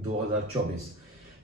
2024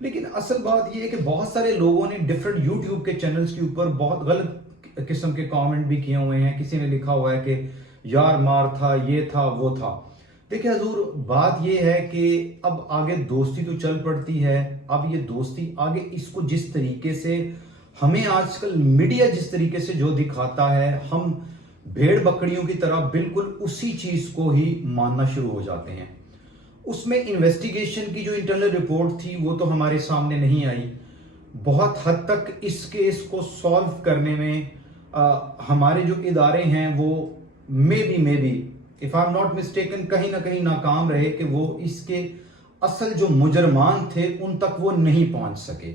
لیکن اصل بات یہ ہے کہ بہت سارے لوگوں نے ڈفرنٹ یوٹیوب کے چینلز کے اوپر بہت غلط قسم کے کامنٹ بھی کیے ہوئے ہیں. کسی نے لکھا ہوا ہے کہ یار مار تھا، یہ تھا، وہ تھا. دیکھیں حضور، بات یہ ہے کہ اب آگے دوستی تو چل پڑتی ہے. اب یہ دوستی آگے اس کو جس طریقے سے ہمیں آج کل میڈیا جس طریقے سے جو دکھاتا ہے، ہم بھیڑ بکریوں کی طرح بالکل اسی چیز کو ہی ماننا شروع ہو جاتے ہیں. اس میں انویسٹیگیشن کی جو انٹرنل رپورٹ تھی وہ تو ہمارے سامنے نہیں آئی. بہت حد تک اس کیس کو سالو کرنے میں ہمارے جو ادارے ہیں وہ may be if I'm not mistaken کہیں نہ کہیں ناکام رہے کہ وہ اس کے اصل جو مجرمان تھے ان تک وہ نہیں پہنچ سکے.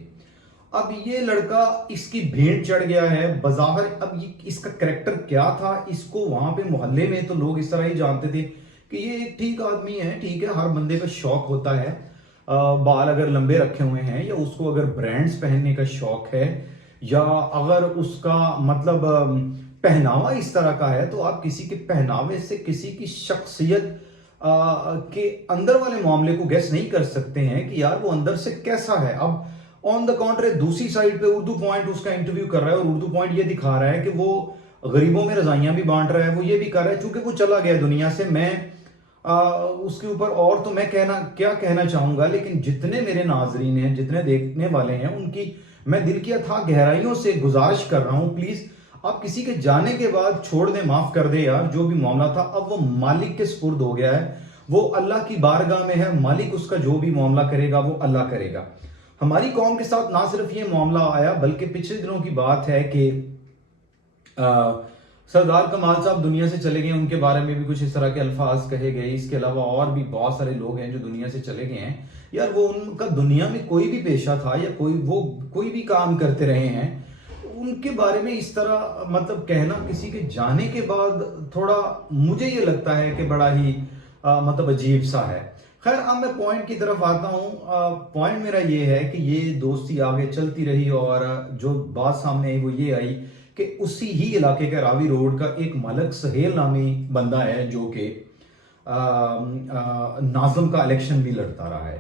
اب یہ لڑکا اس کی بھیڑ چڑھ گیا ہے بظاہر. اب اس کا کریکٹر کیا تھا، اس کو وہاں پہ محلے میں تو لوگ اس طرح ہی جانتے تھے کہ یہ ایک ٹھیک آدمی ہے. ٹھیک ہے، ہر بندے کا شوق ہوتا ہے، بال اگر لمبے رکھے ہوئے ہیں یا اس کو اگر برانڈز پہننے کا شوق ہے یا اگر اس کا مطلب پہناوا اس طرح کا ہے، تو آپ کسی کے پہناوے سے کسی کی شخصیت کے اندر والے معاملے کو گیس نہیں کر سکتے ہیں کہ یار وہ اندر سے کیسا ہے. اب آن دا کانٹرے دوسری سائڈ پہ اردو پوائنٹ اس کا انٹرویو کر رہا ہے اور اردو پوائنٹ یہ دکھا رہا ہے کہ وہ غریبوں میں رضائیاں بھی بانٹ رہا ہے. وہ یہ بھی کر رہا ہے چونکہ وہ چلا گیا دنیا سے. میں اس کے اوپر اور تو میں کیا کہنا چاہوں گا، لیکن جتنے میرے ناظرین ہیں، جتنے دیکھنے والے ہیں، ان کی میں دل کی اتھا گہرائیوں سے گزارش کر رہا ہوں، پلیز آپ کسی کے جانے کے بعد چھوڑ دیں، معاف کر دیں یار. جو بھی معاملہ تھا اب وہ مالک کے سپرد ہو گیا ہے، وہ اللہ کی بارگاہ میں ہے. مالک اس کا جو بھی معاملہ کرے گا وہ اللہ کرے گا. ہماری قوم کے ساتھ نہ صرف یہ معاملہ آیا بلکہ پچھلے دنوں کی بات ہے کہ سردار کمال صاحب دنیا سے چلے گئے. ان کے بارے میں بھی کچھ اس طرح کے الفاظ کہے گئے. اس کے علاوہ اور بھی بہت سارے لوگ ہیں جو دنیا سے چلے گئے ہیں. یار وہ ان کا دنیا میں کوئی بھی پیشہ تھا یا کوئی بھی کام کرتے رہے ہیں، ان کے بارے میں اس طرح مطلب کہنا کسی کے جانے کے بعد تھوڑا مجھے یہ لگتا ہے کہ بڑا ہی مطلب عجیب سا ہے. خیر، اب میں پوائنٹ کی طرف آتا ہوں. پوائنٹ میرا یہ ہے کہ یہ دوستی آگے چلتی رہی اور جو بات سامنے آئی وہ یہ آئی کہ اسی ہی علاقے کا راوی روڈ کا ایک ملک سہیل نامی بندہ ہے جو کہ ناظم کا الیکشن بھی لڑتا رہا ہے.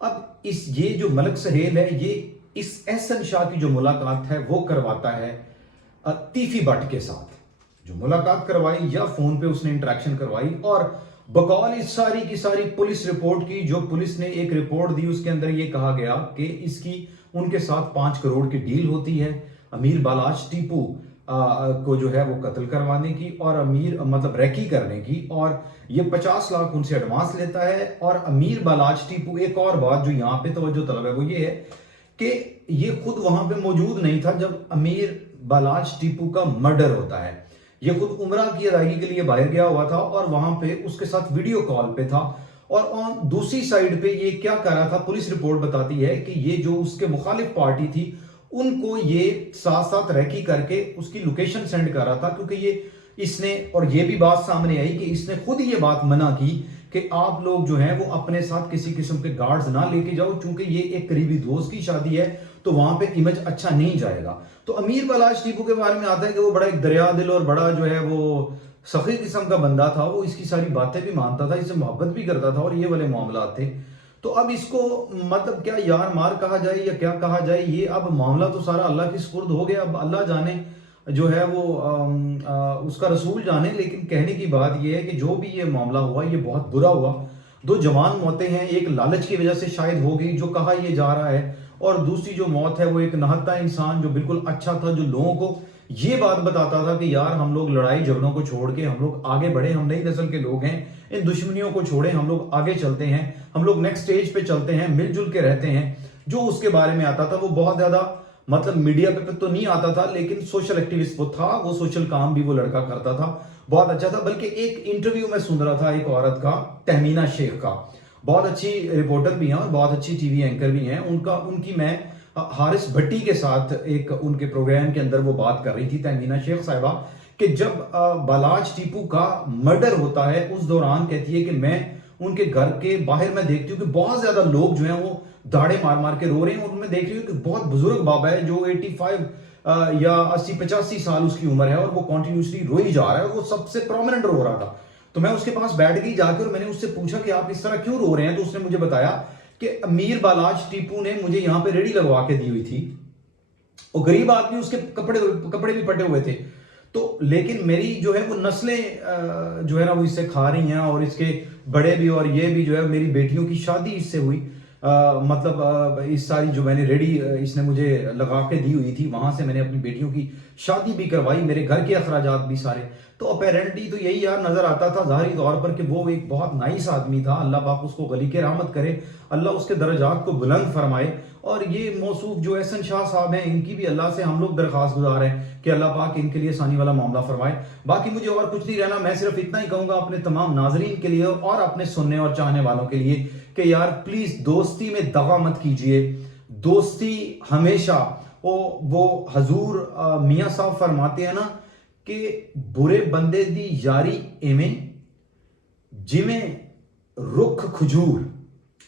اب یہ جو ملک سہیل ہے، یہ اس احسن شاہ کی جو ملاقات ہے وہ کرواتا ہے تیفی بٹ کے ساتھ. جو ملاقات کروائی یا فون پہ اس نے انٹریکشن کروائی، اور بقول اس ساری کی ساری پولیس رپورٹ کی، جو پولیس نے ایک رپورٹ دی اس کے اندر یہ کہا گیا کہ اس کی ان کے ساتھ 5 کروڑ کی ڈیل ہوتی ہے امیر بالاچ ٹیپو کو جو ہے وہ قتل کروانے کی اور امیر مطلب ریکی کرنے کی، اور یہ 50 لاکھ ان سے ایڈوانس لیتا ہے. اور امیر بالاچ ٹیپو، ایک اور بات جو یہاں پہ توجہ طلب ہے وہ یہ ہے کہ یہ خود وہاں پہ موجود نہیں تھا جب امیر بالاچ ٹیپو کا مرڈر ہوتا ہے. یہ خود عمرہ کی ادائیگی کے لیے باہر گیا ہوا تھا اور وہاں پہ اس کے ساتھ ویڈیو کال پہ تھا. اور دوسری سائیڈ پہ یہ کیا کر رہا تھا، پولیس رپورٹ بتاتی ہے کہ یہ جو اس کے مخالف پارٹی تھی ان کو یہ ساتھ ساتھ ریکی کر کے اس کی لوکیشن سینڈ کر رہا تھا. کیونکہ اس نے، اور یہ بھی بات سامنے آئی کہ اس نے خود یہ بات منع کی کہ آپ لوگ جو ہیں وہ اپنے ساتھ کسی قسم کے گارڈز نہ لے کے جاؤ، چونکہ یہ ایک قریبی دوست کی شادی ہے تو وہاں پہ امیج اچھا نہیں جائے گا. تو امیر بالاچ ٹیپو کے بارے میں آتا ہے کہ وہ بڑا ایک دریا دل اور بڑا جو ہے وہ سخی قسم کا بندہ تھا. وہ اس کی ساری باتیں بھی مانتا تھا، اس سے محبت بھی کرتا تھا اور یہ والے معاملات تھے. تو اب اس کو مطلب کیا یار مار کہا جائے یا کیا کہا جائے، یہ اب معاملہ تو سارا اللہ کی سپرد ہو گیا. اب اللہ جانے جو ہے وہ اس کا رسول جانے. لیکن کہنے کی بات یہ ہے کہ جو بھی یہ معاملہ ہوا یہ بہت برا ہوا. 2 جوان موتیں ہیں، ایک لالچ کی وجہ سے شاید ہو گئی جو کہا یہ جا رہا ہے، اور دوسری جو موت ہے وہ ایک نہتا انسان جو بالکل اچھا تھا، جو لوگوں کو یہ بات بتاتا تھا کہ یار ہم لوگ لڑائی جھگڑوں کو چھوڑ کے ہم لوگ آگے بڑھیں، ہم نئی نسل کے لوگ ہیں، ان دشمنیوں کو چھوڑیں، ہم لوگ آگے چلتے ہیں، ہم لوگ نیکسٹ سٹیج پہ چلتے ہیں، مل جل کے رہتے ہیں. جو اس کے بارے میں آتا تھا وہ بہت زیادہ مطلب میڈیا پہ تو نہیں آتا تھا، لیکن سوشل ایکٹیوسٹ وہ تھا، وہ سوشل کام بھی وہ لڑکا کرتا تھا، بہت اچھا تھا. بلکہ ایک انٹرویو میں سن رہا تھا ایک عورت کا، تہمینہ شیخ کا، بہت اچھی رپورٹر بھی ہیں اور بہت اچھی ٹی وی اینکر بھی ہیں. ان کی میں حارث بھٹی کے ساتھ ایک ان کے پروگرام کے اندر وہ بات کر رہی تھی تہمینہ شیخ صاحبہ کہ جب بالاچ ٹیپو کا مرڈر ہوتا ہے اس دوران کہتی ہے کہ میں ان کے گھر کے باہر میں دیکھتی ہوں کہ بہت زیادہ لوگ جو ہیں وہ داڑے مار مار کے رو رہے ہیں، اور میں دیکھ رہی ہوں کہ بہت بزرگ بابا ہے جو 85 یا 80-85 سال اس کی عمر ہے اور وہ کنٹینیوسلی روئی جا رہا ہے اور وہ سب سے پرومیننٹ رو رہا تھا. تو میں اس کے پاس بیٹھ گئی جا کے اور میں نے اس سے پوچھا کہ آپ اس طرح کیوں رو رہے ہیں. تو اس نے مجھے بتایا کہ امیر بالاج ٹیپو نے مجھے یہاں پہ ریڈی لگوا کے دی ہوئی تھی، اور غریب آدمی اس کے کپڑے بھی پھٹے ہوئے تھے، تو لیکن میری جو ہے وہ نسلیں جو ہے نا وہ اس سے کھا رہی ہیں، اور اس کے بڑے بھی اور یہ بھی جو ہے میری بیٹیوں کی شادی اس سے ہوئی، مطلب اس ساری جو میں نے ریڈی اس نے مجھے لگا کے دی ہوئی تھی، وہاں سے میں نے اپنی بیٹیوں کی شادی بھی کروائی، میرے گھر کے اخراجات بھی سارے، تو اپیرنٹلی تو یہی یار نظر آتا تھا ظاہری طور پر کہ وہ ایک بہت نائس آدمی تھا، اللہ پاک اس کو غلی کے رحمت کرے، اللہ اس کے درجات کو بلند فرمائے، اور یہ موصوف جو احسن شاہ صاحب ہیں ان کی بھی اللہ سے ہم لوگ درخواست گزار ہیں کہ اللہ پاک ان کے لیے آسانی والا معاملہ فرمائے۔ باقی مجھے اور کچھ نہیں رہنا، میں صرف اتنا ہی کہوں گا اپنے تمام ناظرین کے لیے اور اپنے سننے اور چاہنے والوں کے لیے کہ یار پلیز دوستی میں دغا مت کیجئے، دوستی ہمیشہ وہ حضور میاں صاحب فرماتے ہیں نا کہ برے بندے دی یاری ایویں جویں رکھ کھجور،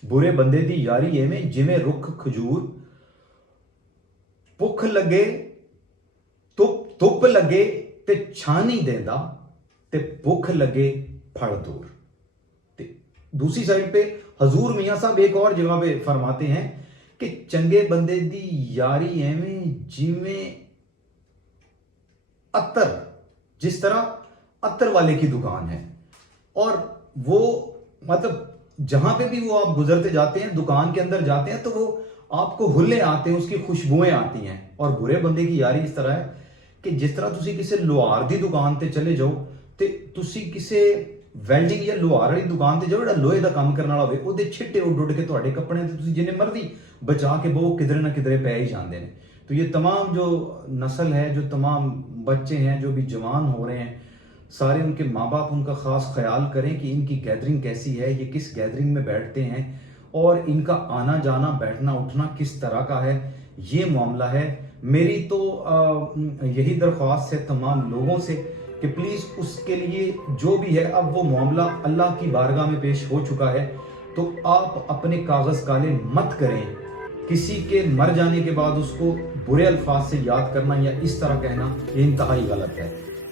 برے بندے دی یاری ایویں جویں رکھ کھجور، بھکھ لگے تپ لگے تے چھانی دیندا تے بھکھ لگے پھڑ دور۔ دوسری سائڈ پہ حضور میاں صاحب ایک اور جگہ پہ فرماتے ہیں کہ چنگے بندے دی یاری ایویں جویں عطر، جس طرح عطر والے کی دکان ہے، اور وہ مطلب جہاں پہ بھی وہ آپ گزرتے جاتے ہیں دکان کے اندر جاتے ہیں تو وہ آپ کو ہلے آتے ہیں، اس کی خوشبوئیں آتی ہیں۔ اور برے بندے کی یاری اس طرح ہے کہ جس طرح تسی کسی لوہار دی دکان تے چلے جاؤ تے تسی کسی ویلڈنگ یا لوہار والی دکان تے جاؤ جڑا لوہے دا کام کرنے والا ہوے او دے چھٹے اڈ کے تواڈے کپڑے تے تسی جنے مرضی بچا کے بہو کدھر نہ کدھر پے ہی جاندے نے۔ تو یہ تمام جو نسل ہے، جو تمام بچے ہیں جو بھی جوان ہو رہے ہیں، سارے ان کے ماں باپ ان کا خاص خیال کریں کہ ان کی گیدرنگ کیسی ہے، یہ کس گیدرنگ میں بیٹھتے ہیں، اور ان کا آنا جانا بیٹھنا اٹھنا کس طرح کا ہے، یہ معاملہ ہے۔ میری تو یہی درخواست ہے تمام لوگوں سے کہ پلیز اس کے لیے جو بھی ہے، اب وہ معاملہ اللہ کی بارگاہ میں پیش ہو چکا ہے، تو آپ اپنے کاغذ کالے مت کریں۔ کسی کے مر جانے کے بعد اس کو برے الفاظ سے یاد کرنا یا اس طرح کہنا یہ انتہائی غلط ہے۔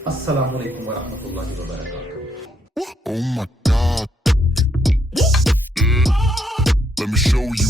السلام علیکم ورحمۃ اللہ وبرکاتہ۔ Oh my God. Let me show you.